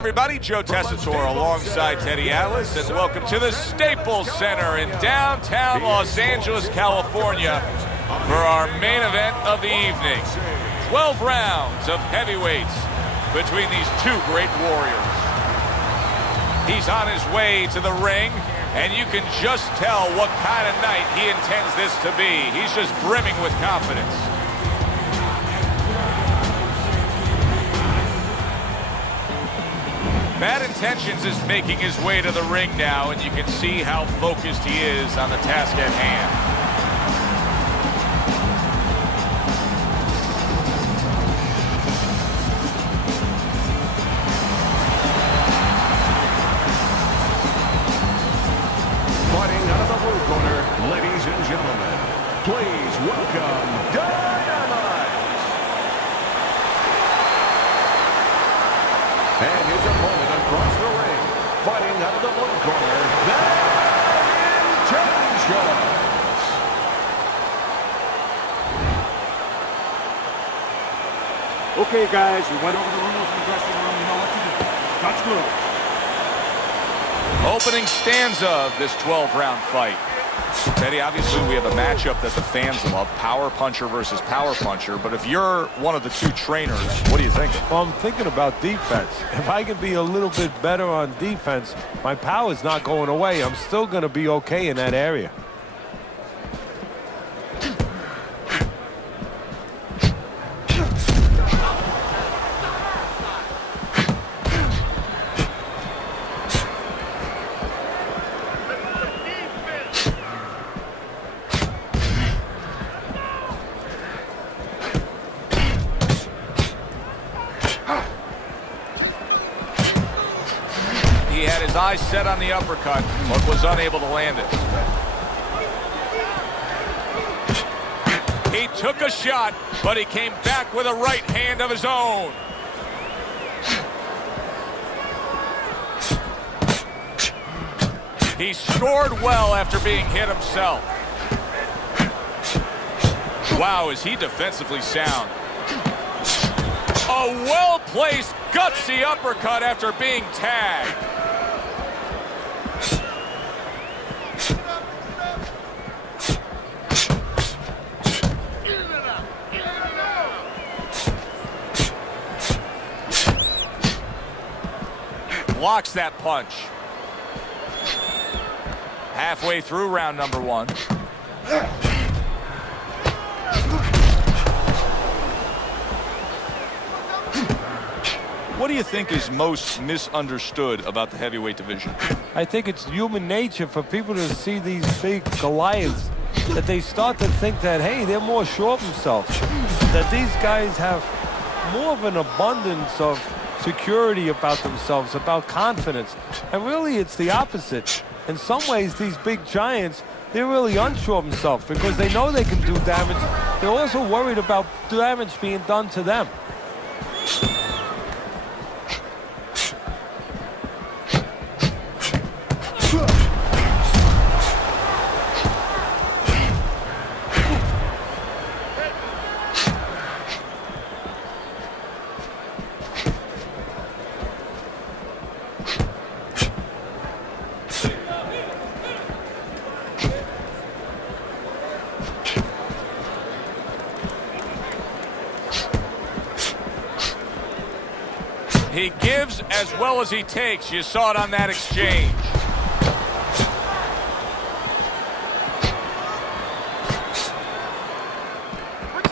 Everybody, Joe Tessitore alongside Teddy Atlas, and welcome to the Staples Center in downtown Los Angeles, California for our main event of the evening. 12 rounds of heavyweights between these two great warriors. He's on his way to the ring, and you can just tell what kind of night he intends this to be. He's just brimming with confidence. Bad Intentions is making his way to the ring now, and you can see how focused he is on the task at hand. Fighting out of the blue corner, ladies and gentlemen, please welcome Dynamite! And his opponent across the ring, fighting out of the blue corner, Bad Intentions. Okay, guys, we went over the rules in the dressing room. You know what to do. Touch good. Opening stanza of this 12-round fight. Teddy, obviously we have a matchup that the fans love, power puncher versus power puncher, but if you're one of the two trainers, what do you think? Well, I'm thinking about defense. If I can be a little bit better on defense, my power's not going away. I'm still going to be okay in that area. He had his eyes set on the uppercut, but was unable to land it. He took a shot, but he came back with a right hand of his own. He scored well after being hit himself. Wow, is he defensively sound. A well-placed, gutsy uppercut after being tagged. Blocks that punch. Halfway through round number one. What do you think is most misunderstood about the heavyweight division? I think it's human nature for people to see these big Goliaths, that they start to think that, hey, they're more sure of themselves, that these guys have more of an abundance of security about themselves, about confidence. And really, it's the opposite. In some ways, these big giants, they're really unsure of themselves because they know they can do damage. They're also worried about damage being done to them. He gives as well as he takes. You saw it on that exchange.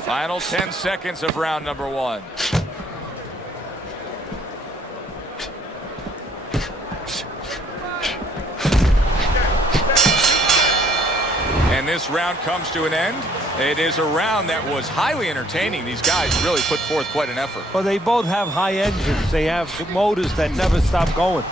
Final 10 seconds of round number one. And this round comes to an end. It is a round that was highly entertaining. These guys really put forth quite an effort. Well, they both have high engines. They have motors that never stop going.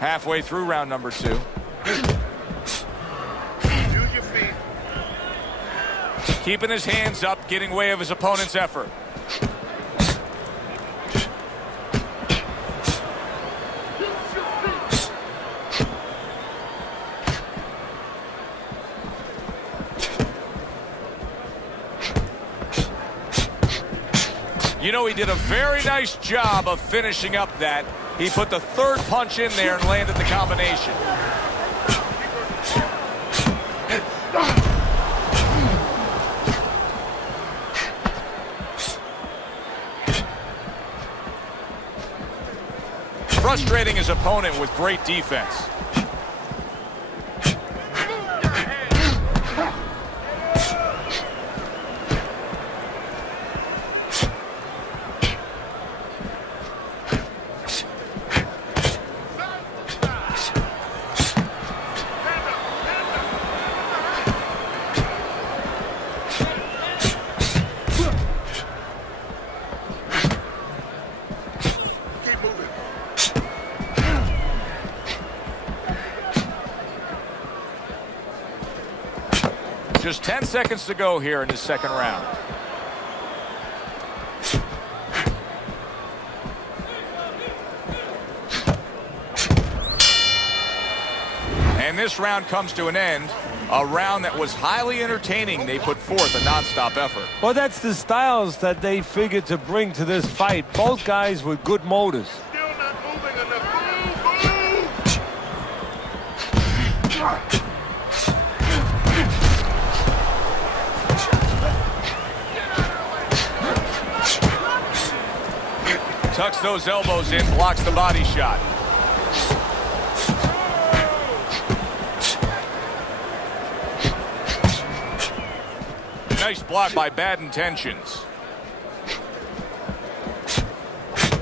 Halfway through round number 2. Use your feet. Keeping his hands up, getting way of his opponent's effort. You know, he did a very nice job of finishing up that. He put the third punch in there and landed the combination. Frustrating his opponent with great defense. Just 10 seconds to go here in the second round. And this round comes to an end. A round that was highly entertaining. They put forth a nonstop effort. Well, that's the styles that they figured to bring to this fight. Both guys with good motors. Still not moving enough. Move. Tucks those elbows in, blocks the body shot. Nice block by Bad Intentions.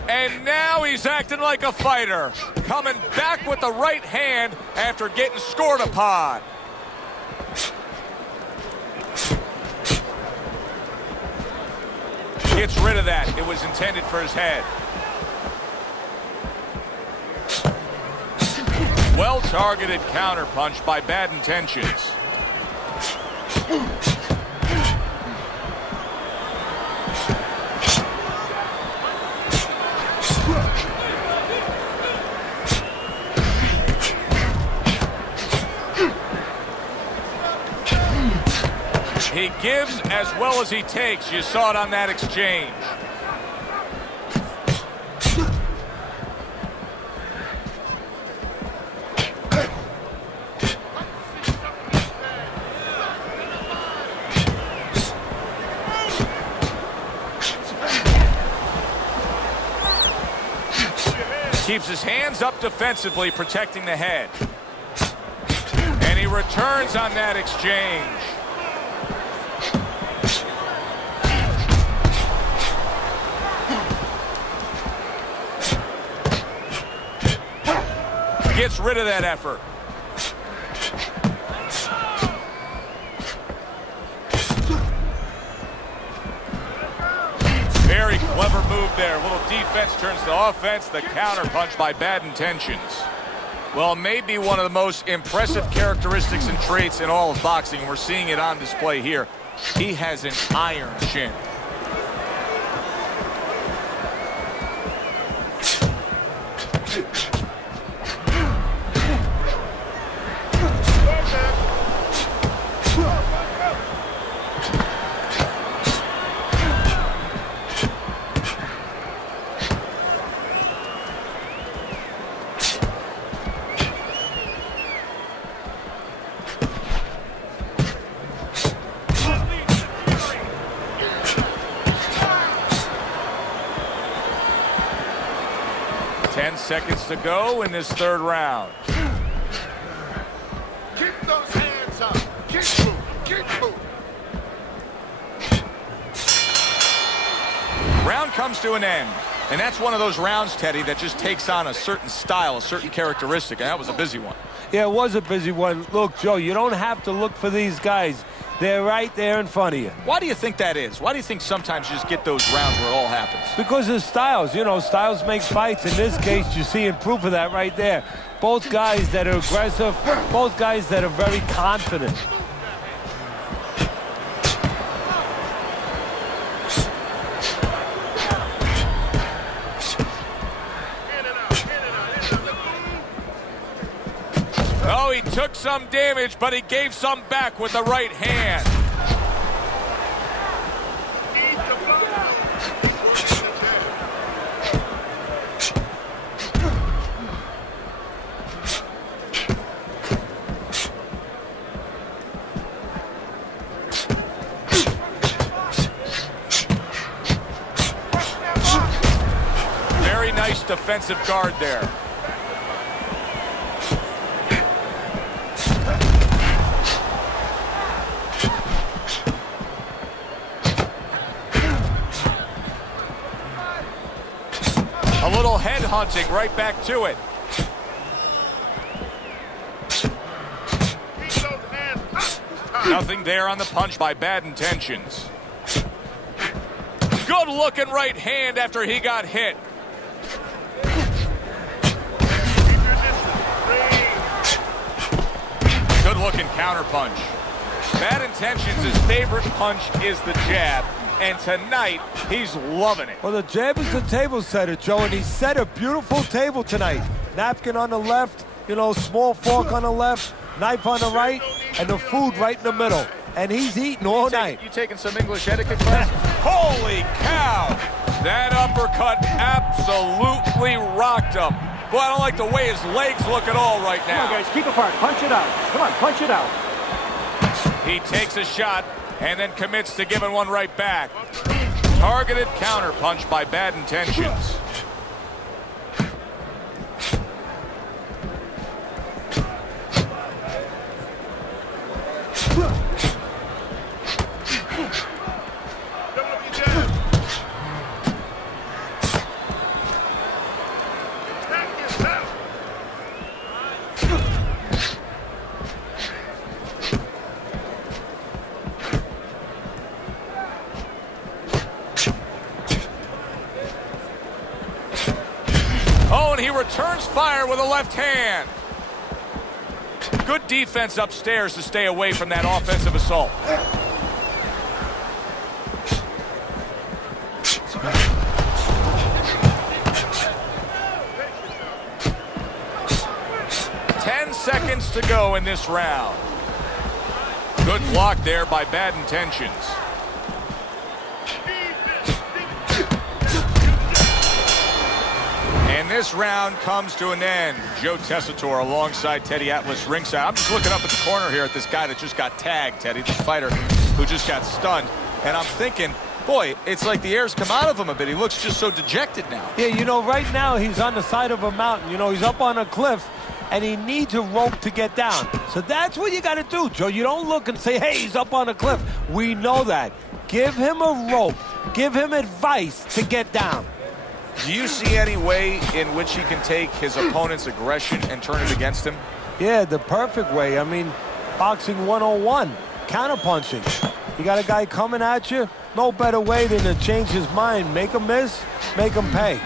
And now he's acting like a fighter. Coming back with the right hand after getting scored upon. Gets rid of that. It was intended for his head. Well-targeted counterpunch by Bad Intentions. He gives as well as he takes. You saw it on that exchange. Keeps his hands up defensively, protecting the head. And he returns on that exchange. Gets rid of that effort. Very clever move there. A little defense turns to offense. The counter punch by Bad Intentions. Well, maybe one of the most impressive characteristics and traits in all of boxing. We're seeing it on display here. He has an iron chin. Seconds to go in this third round. Keep the Round comes to an end. And that's one of those rounds, Teddy, that just takes on a certain style, a certain characteristic. And that was a busy one. Yeah, it was a busy one. Look, Joe, you don't have to look for these guys. They're right there in front of you. Why do you think that is? Why do you think sometimes you just get those rounds where it all happens? Because of styles. You know, styles make fights. In this case, you're seeing proof of that right there. Both guys that are aggressive, both guys that are very confident. Oh, he took some damage, but he gave some back with the right hand. Very nice defensive guard there. A little head hunting right back to it. Nothing there on the punch by Bad Intentions. Good looking right hand after he got hit. Good looking counter punch. Bad Intentions' favorite punch is the jab. And tonight, he's loving it. Well, the jab is the table setter, Joe, and he set a beautiful table tonight. Napkin on the left, you know, small fork on the left, knife on the right, and the food right in the middle. And he's eating all night. You taking some English etiquette class? Holy cow! That uppercut absolutely rocked him. Boy, I don't like the way his legs look at all right now. Come on, guys, keep apart. Punch it out. Come on, punch it out. He takes a shot and then commits to giving one right back. Targeted counter punch by Bad Intentions. Oh, and he returns fire with a left hand. Good defense upstairs to stay away from that offensive assault. Seconds to go in this round. Good block there by Bad Intentions. And this round comes to an end. Joe Tessitore alongside Teddy Atlas ringside. I'm just looking up at the corner here at this guy that just got tagged, Teddy, this fighter who just got stunned. And I'm thinking, boy, it's like the air's come out of him a bit. He looks just so dejected now. Yeah, you know, right now he's on the side of a mountain. You know, he's up on a cliff, and he needs a rope to get down. So that's what you got to do, Joe. You don't look and say, hey, he's up on a cliff. We know that. Give him a rope. Give him advice to get down. Do you see any way in which he can take his opponent's aggression and turn it against him? Yeah, the perfect way. I mean, boxing 101, counterpunching. You got a guy coming at you, no better way than to change his mind. Make him miss, make him pay.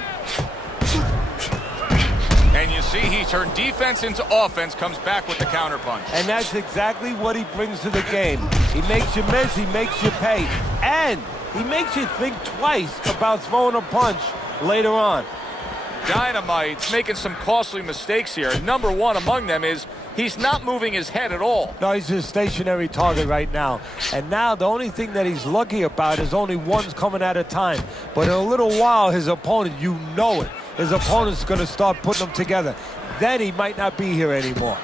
And you see he turned defense into offense, comes back with the counterpunch. And that's exactly what he brings to the game. He makes you miss, he makes you pay. And he makes you think twice about throwing a punch later on. Dynamite's making some costly mistakes here. Number one among them is he's not moving his head at all. No, he's a stationary target right now. And now the only thing that he's lucky about is only one's coming at a time. But in a little while, his opponent, you know it, his opponent's going to start putting them together. Then he might not be here anymore.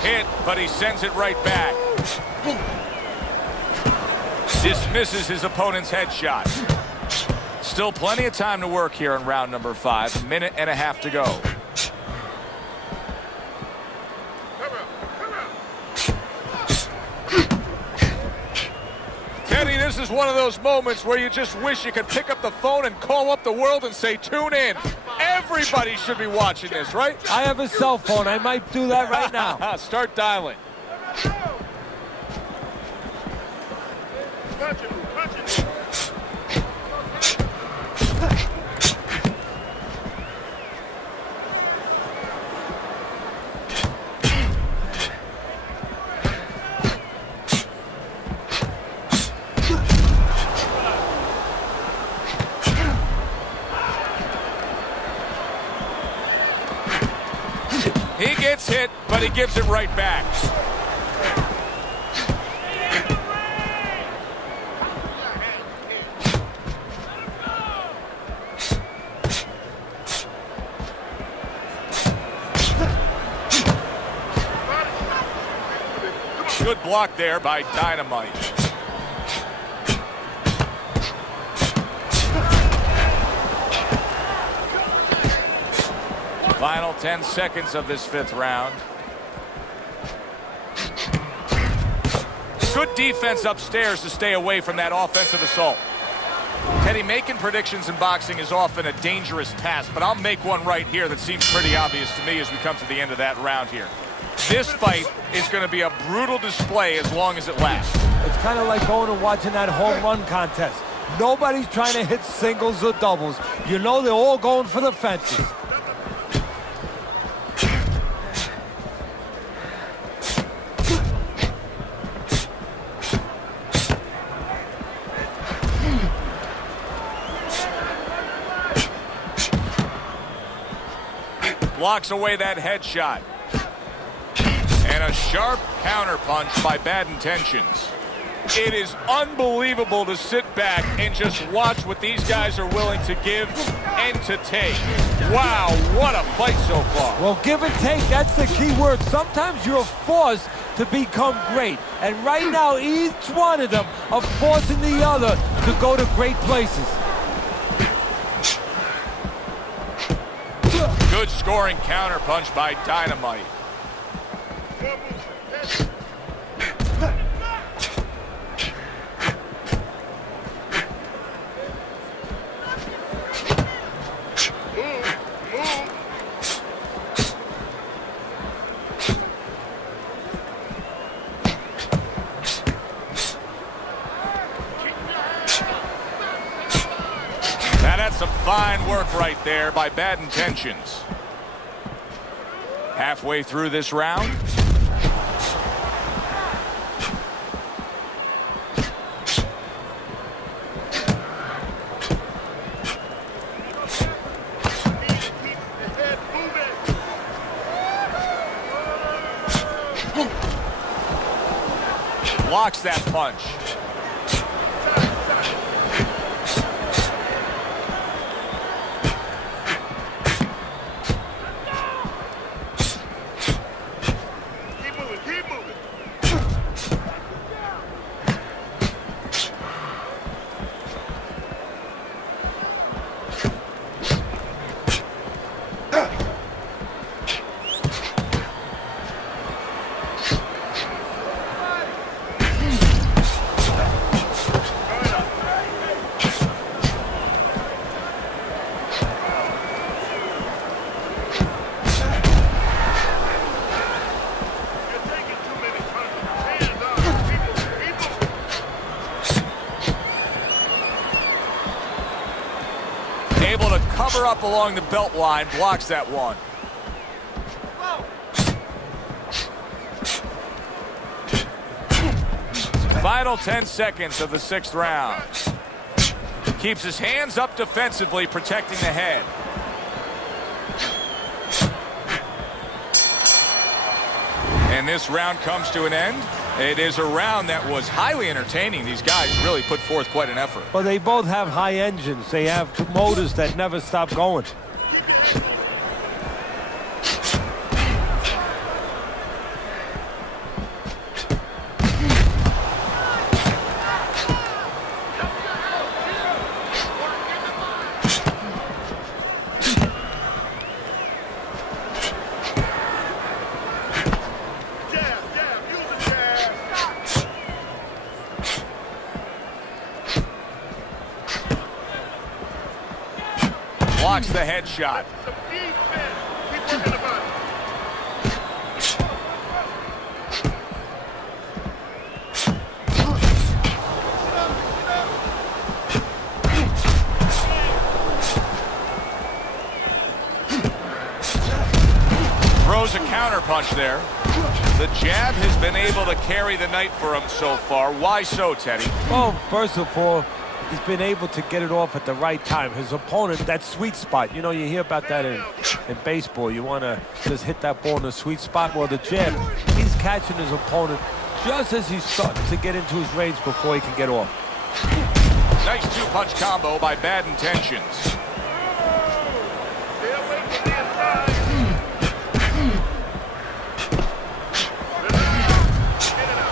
Hit, but he sends it right back. Dismisses his opponent's headshot. Still plenty of time to work here in round number 5. A minute and a half to go. Teddy, this is one of those moments where you just wish you could pick up the phone and call up the world and say, tune in. Everybody should be watching this, right? I have a cell phone. I might do that right now. Start dialing. Punch him, punch him. He gets hit, but he gives it right back. Good block there by Dynamite. Final 10 seconds of this 5th round. Good defense upstairs to stay away from that offensive assault. Teddy, making predictions in boxing is often a dangerous task, but I'll make one right here that seems pretty obvious to me as we come to the end of that round here. This fight is going to be a brutal display as long as it lasts. It's kind of like going and watching that home run contest. Nobody's trying to hit singles or doubles. You know they're all going for the fences. Blocks away that headshot. And a sharp counterpunch by Bad Intentions. It is unbelievable to sit back and just watch what these guys are willing to give and to take. Wow, what a fight so far. Well, give and take, that's the key word. Sometimes you're forced to become great. And right now, each one of them are forcing the other to go to great places. Good scoring counterpunch by Dynamite. Now that's some fine work right there by Bad Intentions. Halfway through this round. Blocks that punch. Able to cover up along the belt line, blocks that one. Final 10 seconds of the 6th round. Keeps his hands up defensively, protecting the head. And this round comes to an end. It is a round that was highly entertaining. These guys really put forth quite an effort. Well, they both have high engines. They have motors that never stop going. Blocks the headshot. Some defense. Keep working the body. Throws a counter punch there. The jab has been able to carry the night for him so far. Why so, Teddy? Well, first of all, he's been able to get it off at the right time. His opponent, that sweet spot. You know, you hear about that in baseball. You want to just hit that ball in the sweet spot. Well, the jab, he's catching his opponent just as he's starting to get into his range before he can get off. Nice two-punch combo by Bad Intentions. Stay away from the inside. Get it out.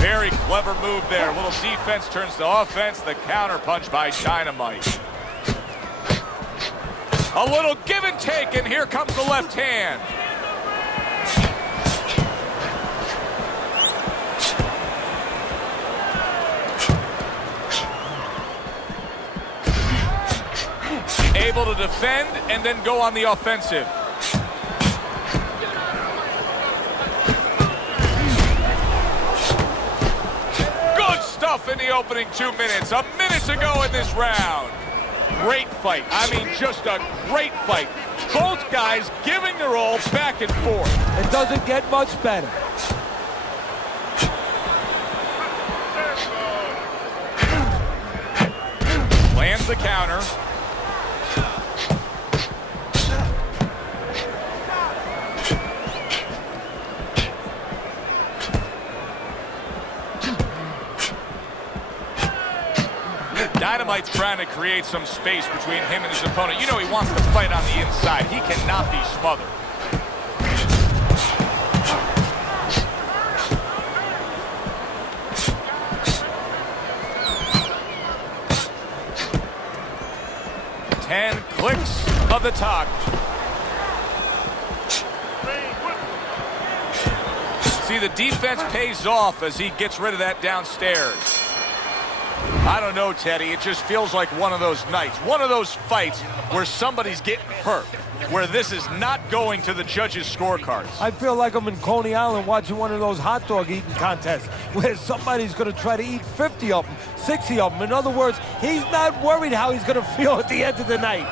Very clever move there. A little defense turns to offense. The counter punch by Dynamite. A little give and take, and here comes the left hand. Able to defend and then go on the offensive. Good stuff in the opening 2 minutes. A minute to go in this round. Great fight. I mean, just a great fight. Both guys giving their all back and forth. It doesn't get much better. Lands the counter. Dynamite's trying to create some space between him and his opponent. You know he wants to fight on the inside. He cannot be smothered. Ten clicks of the talk. See, the defense pays off as he gets rid of that downstairs. I don't know, Teddy. It just feels like one of those nights, one of those fights where somebody's getting hurt, where this is not going to the judges' scorecards. I feel like I'm in Coney Island watching one of those hot dog eating contests where somebody's going to try to eat 50 of them, 60 of them. In other words, he's not worried how he's going to feel at the end of the night.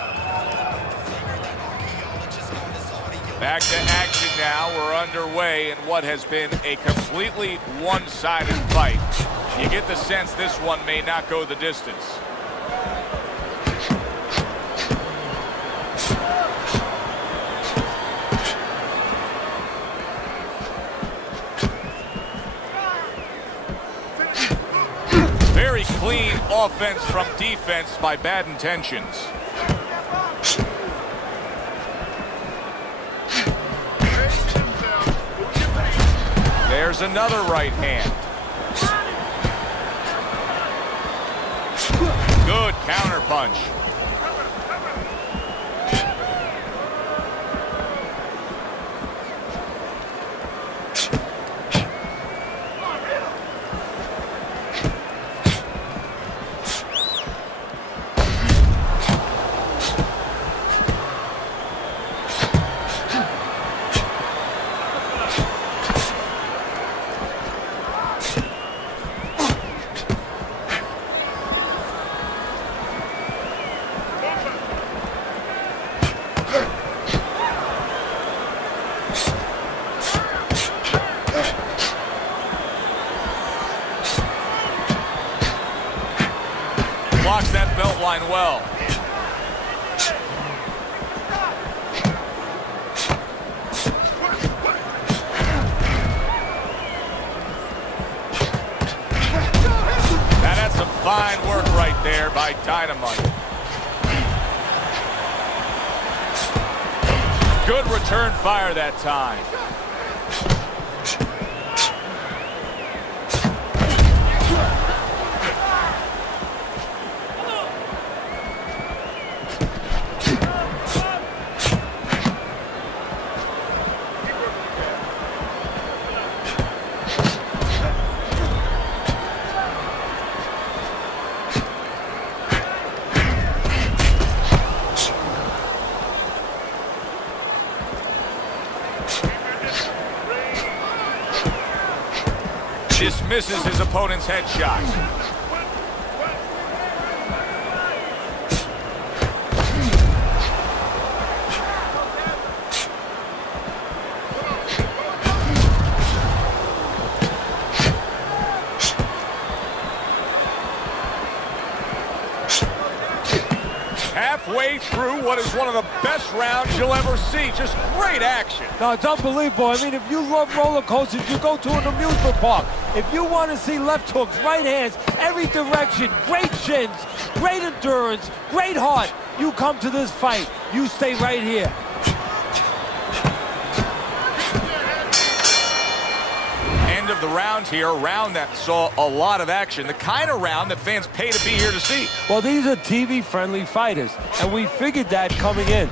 Back to action now. We're underway in what has been a completely one-sided fight. You get the sense this one may not go the distance. Very clean offense from defense by Bad Intentions. There's another right hand. Good counter punch. Blocks that belt line well. Now that's some fine work right there by Dynamite. Good return fire that time. misses his opponent's headshot. Halfway through what is one of the best rounds you'll ever see. Just great action. No, it's unbelievable. I mean, if you love roller coasters, you go to an amusement park. If you want to see left hooks, right hands, every direction, great shins, great endurance, great heart, you come to this fight. You stay right here. End of the round here, a round that saw a lot of action, the kind of round that fans pay to be here to see. Well, these are TV-friendly fighters, and we figured that coming in.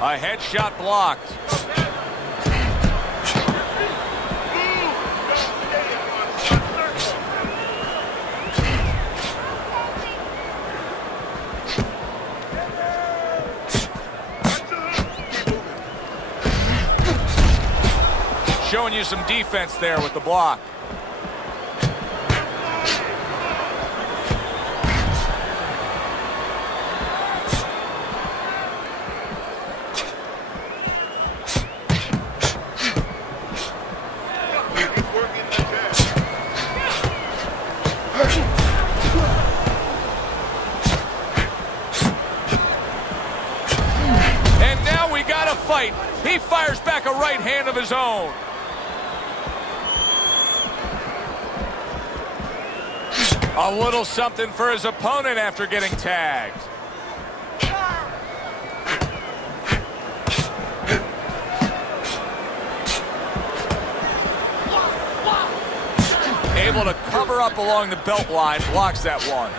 A headshot blocked. Showing you some defense there with the block. And now we got a fight. He fires back a right hand of his own. A little something for his opponent after getting tagged. Able to cover up along the belt line, blocks that one.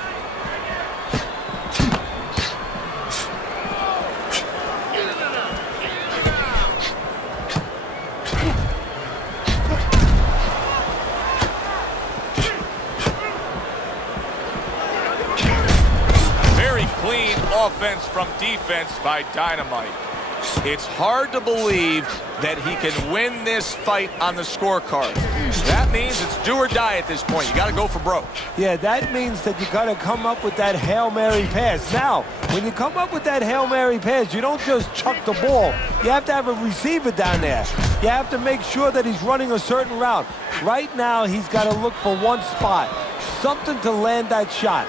Clean offense from defense by Dynamite. It's hard to believe that he can win this fight on the scorecard. That means it's do or die at this point. You got to go for broke. Yeah, that means that you got to come up with that Hail Mary pass. Now, when you come up with that Hail Mary pass, you don't just chuck the ball. You have to have a receiver down there. You have to make sure that he's running a certain route. Right now, he's got to look for one spot, something to land that shot.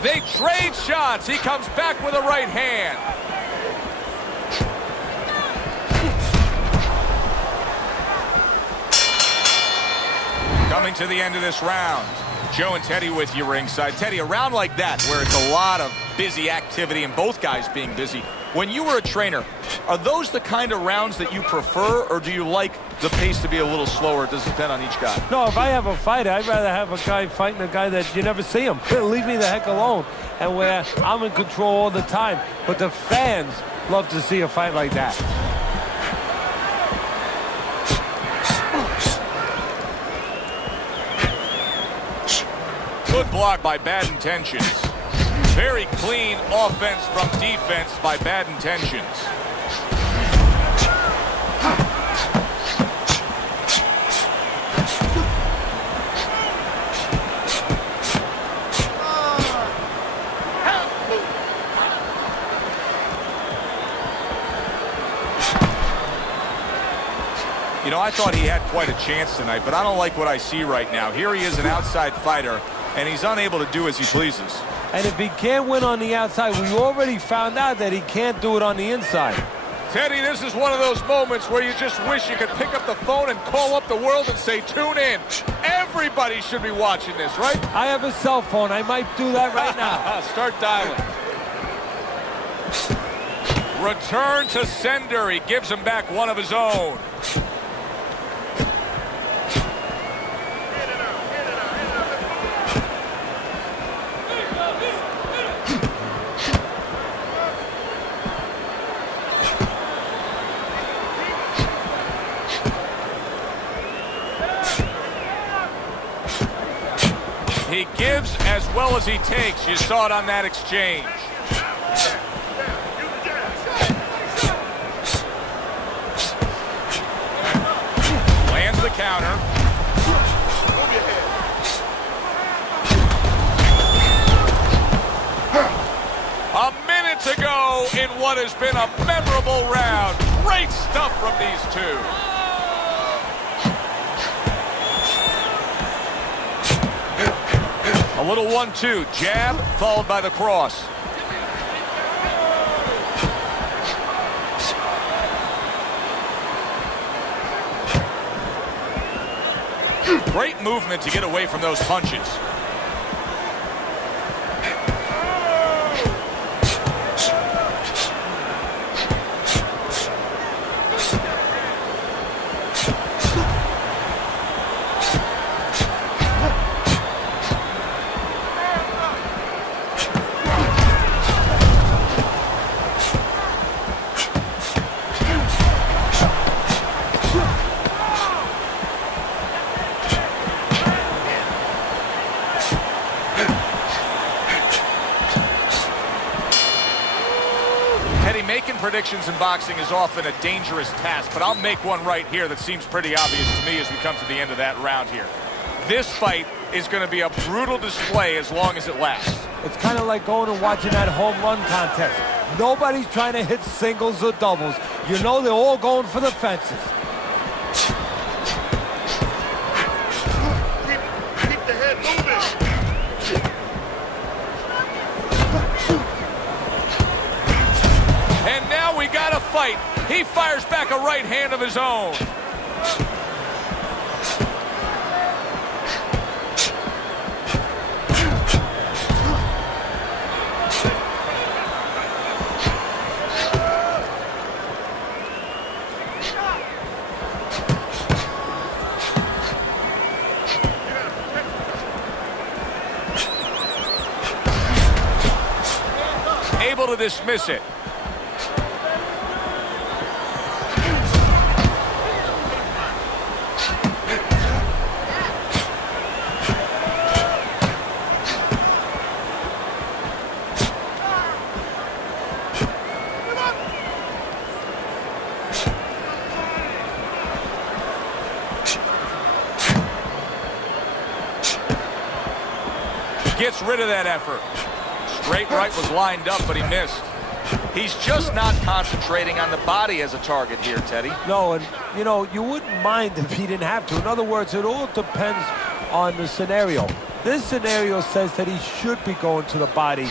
They trade shots. He comes back with a right hand. Coming to the end of this round. Joe and Teddy with you ringside. Teddy, a round like that where it's a lot of busy activity and both guys being busy. When you were a trainer, are those the kind of rounds that you prefer, or do you like the pace to be a little slower? Does it depend on each guy? No, if I have a fighter, I'd rather have a guy fighting a guy that you never see him. Leave me the heck alone. And where I'm in control all the time. But the fans love to see a fight like that. Good block by Bad Intentions. Very clean offense from defense by Bad Intentions. You know, I thought he had quite a chance tonight, but I don't like what I see right now. Here he is, an outside fighter, and he's unable to do as he pleases. And if he can't win on the outside, we already found out that he can't do it on the inside. Teddy, this is one of those moments where you just wish you could pick up the phone and call up the world and say, tune in. Everybody should be watching this, right? I have a cell phone. I might do that right now. Start dialing. Return to sender. He gives him back one of his own. He gives as well as he takes. You saw it on that exchange. Lands the counter. A minute to go in what has been a memorable round. Great stuff from these two. A little 1-2, jab, followed by the cross. Great movement to get away from those punches. Making predictions in boxing is often a dangerous task, but I'll make one right here that seems pretty obvious to me as we come to the end of that round here. This fight is going to be a brutal display as long as it lasts. It's kind of like going and watching that home run contest. Nobody's trying to hit singles or doubles. You know they're all going for the fences. Keep the head moving. And now we got a fight. He fires back a right hand of his own. Able to dismiss it. Gets rid of that effort. Straight right was lined up, but he missed. He's just not concentrating on the body as a target here, Teddy. No, and, you know, you wouldn't mind if he didn't have to. In other words, it all depends on the scenario. This scenario says that he should be going to the body,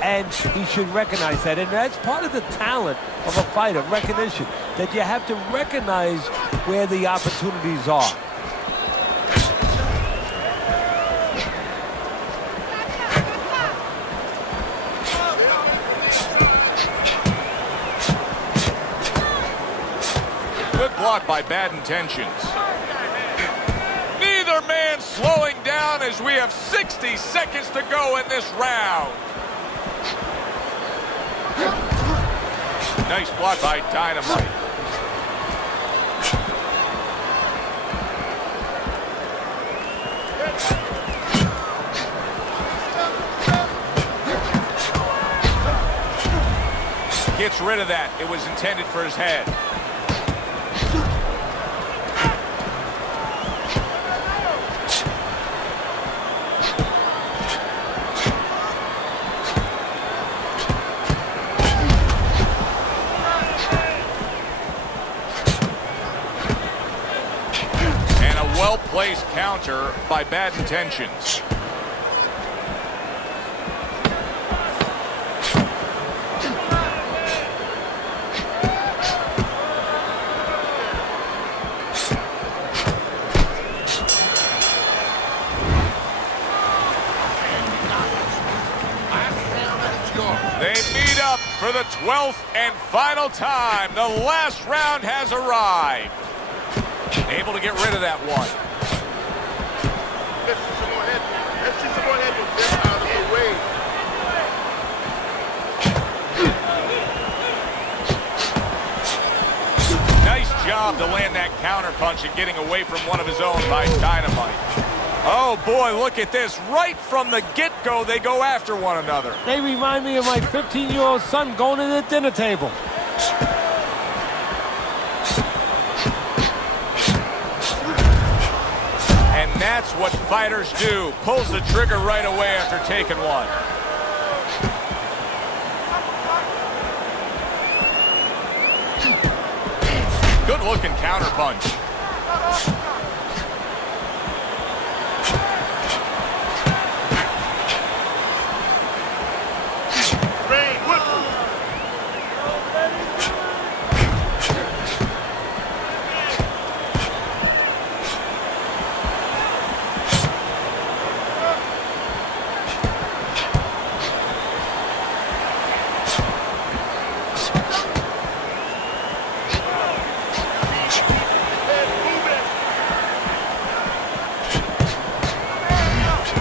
and he should recognize that. And that's part of the talent of a fighter, recognition, that you have to recognize where the opportunities are. Good block by Bad Intentions. Neither man slowing down as we have 60 seconds to go in this round. Nice block by Dynamite. Gets rid of that. It was intended for his head. Well-placed counter by Bad Intentions. the 12th and final time. The last round has arrived. Able to get rid of that one. Let's shoot some more head. Let's shoot some more head with them out of the way. Nice job to land that counter punch and getting away from one of his own by Dynamite. Oh boy, look at this. Right from the get-go, they go after one another. They remind me of my 15-year-old son going to the dinner table. And that's what fighters do. Pulls the trigger right away after taking one. Good-looking counter punch.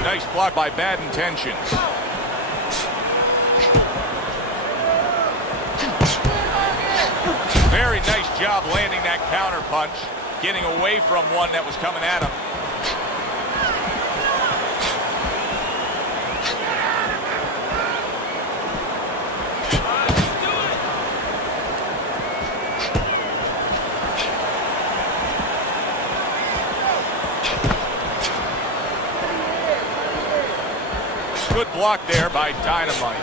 Nice block by Bad Intentions. Very nice job landing that counter punch, getting away from one that was coming at him. Good block there by Dynamite.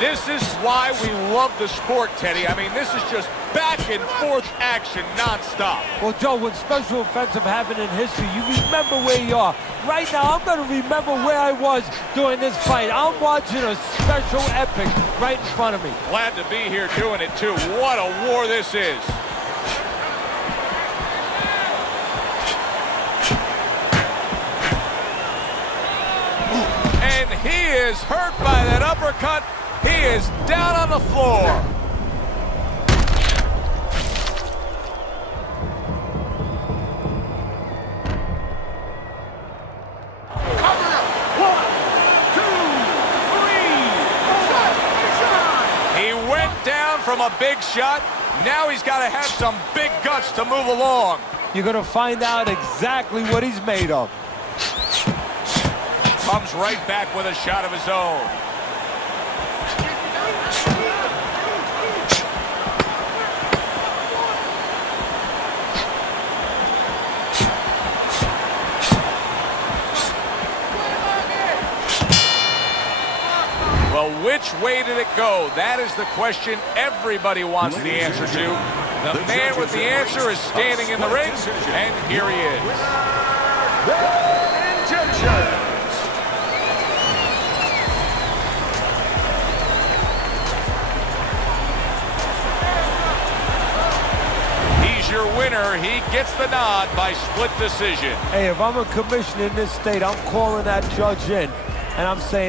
This is why we love the sport, Teddy. I mean, this is just back and forth action nonstop. Well, Joe, when special effects have happened in history, you remember where you are. Right now, I'm going to remember where I was during this fight. I'm watching a special epic right in front of me. Glad to be here doing it, too. What a war this is. And he is hurt by that uppercut. He is down on the floor. He went down from a big shot. Now he's got to have some big guts to move along. You're going to find out exactly what he's made of. Comes right back with a shot of his own. Well, which way did it go? That is the question everybody wants the answer to. The man with the answer is standing in the ring, and here he is. Intentions. Your winner, he gets the nod by split decision. Hey, if I'm a commissioner in this state, I'm calling that judge in, and I'm saying